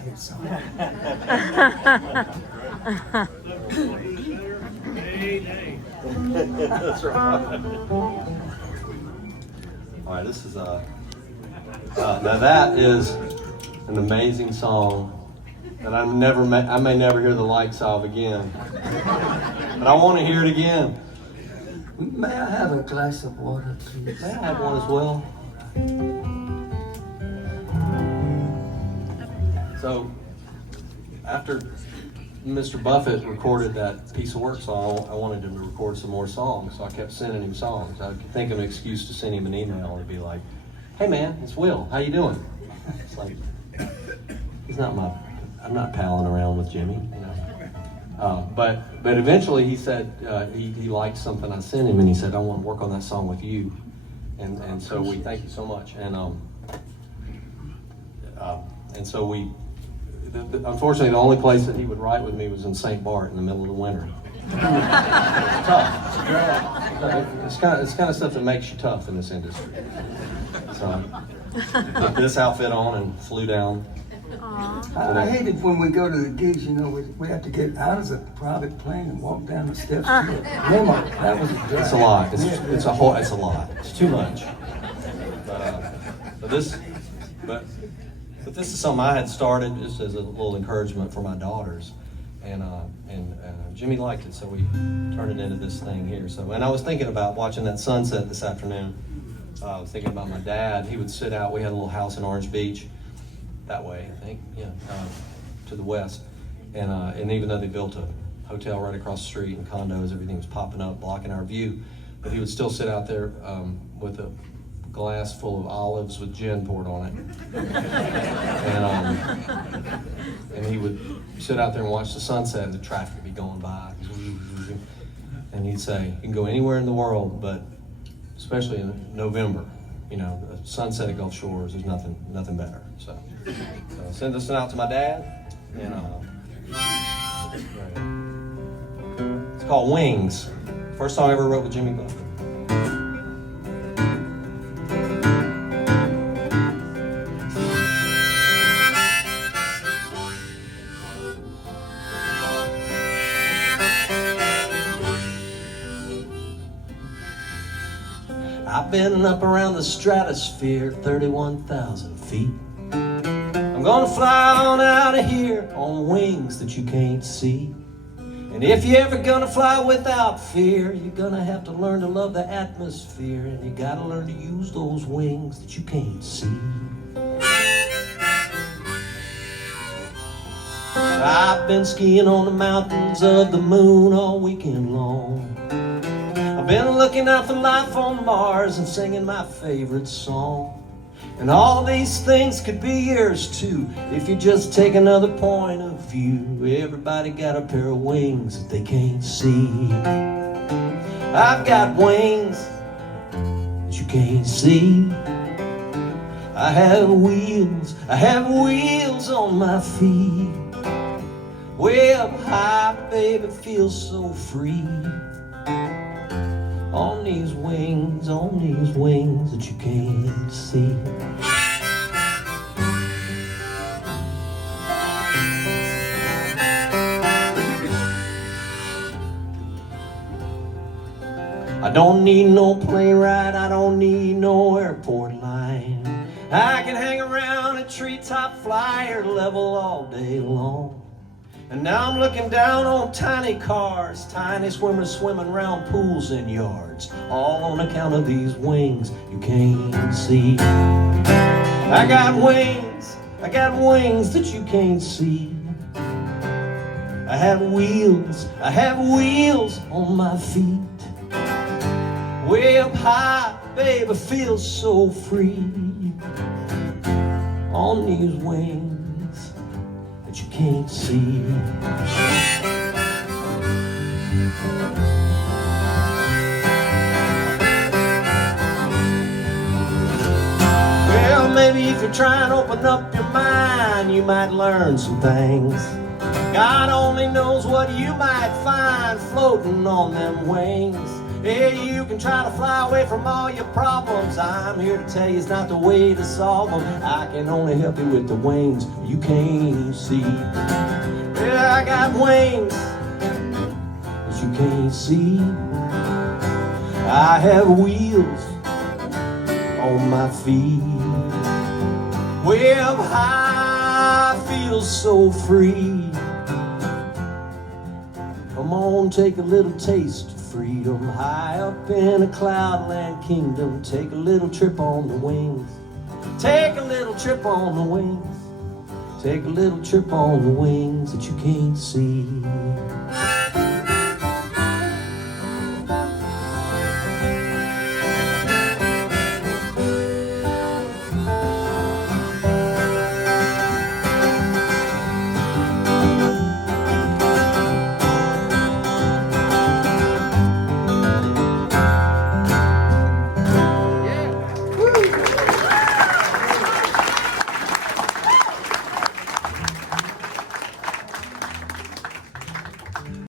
hate song. That's right. All right, this is now that is an amazing song that I may never hear the likes of again, but I want to hear it again. May I have a glass of water, please? May I have one as well? So, after Mr. Buffett recorded that piece of work song, I wanted him to record some more songs, so I kept sending him songs. I could think of an excuse to send him an email and be like, "Hey man, it's Will, how you doing?" It's like, I'm not palling around with Jimmy, you know. But eventually he said he liked something I sent him, and he said, "I want to work on that song with you." And so we thank you so much. And so we. Unfortunately, the only place that he would write with me was in St. Bart in the middle of the winter. It's tough. It's kind of stuff that makes you tough in this industry. So, put this outfit on and flew down. I hate it when we go to the gigs, you know, we have to get out of the private plane and walk down the steps to the limo. That was a drag. It's a lot. It's a lot. It's too much. But this is something I had started just as a little encouragement for my daughters, and Jimmy liked it, so we turned it into this thing here. So, and I was thinking about watching that sunset this afternoon. I was thinking about my dad. He would sit out. We had a little house in Orange Beach, that way, I think, to the west, and even though they built a hotel right across the street and condos, everything was popping up, blocking our view, but he would still sit out there with a glass full of olives with gin poured on it, and he would sit out there and watch the sunset, and the traffic would be going by, and he'd say, "You can go anywhere in the world, but especially in November, you know, the sunset at Gulf Shores, there's nothing better." So send this out to my dad, and it's called Wings. First song I ever wrote with Jimmy Buffett. I've been up around the stratosphere, 31,000 feet. I'm gonna fly on out of here on wings that you can't see. And if you're ever gonna fly without fear, you're gonna have to learn to love the atmosphere, and you gotta learn to use those wings that you can't see. I've been skiing on the mountains of the moon all weekend long. I've been looking out for life on Mars and singing my favorite song. And all these things could be yours too, if you just take another point of view. Everybody got a pair of wings that they can't see. I've got wings that you can't see. I have wheels on my feet. Way up high, baby, feels so free. On these wings that you can't see. I don't need no plane ride, I don't need no airport line. I can hang around a treetop flyer level all day long. And now I'm looking down on tiny cars, tiny swimmers swimming around pools and yards, all on account of these wings you can't see. I got wings that you can't see. I have wheels on my feet. Way up high, baby, feels so free. On these wings that you can't see. Well, maybe if you try and open up your mind, you might learn some things. God only knows what you might find floating on them wings. Hey, you can try to fly away from all your problems. I'm here to tell you it's not the way to solve them. I can only help you with the wings you can't see. Yeah, I got wings that you can't see. I have wheels on my feet. Well, I feel so free. Come on, take a little taste of freedom. High up in a cloudland kingdom. Take a little trip on the wings. Take a little trip on the wings. Take a little trip on the wings that you can't see.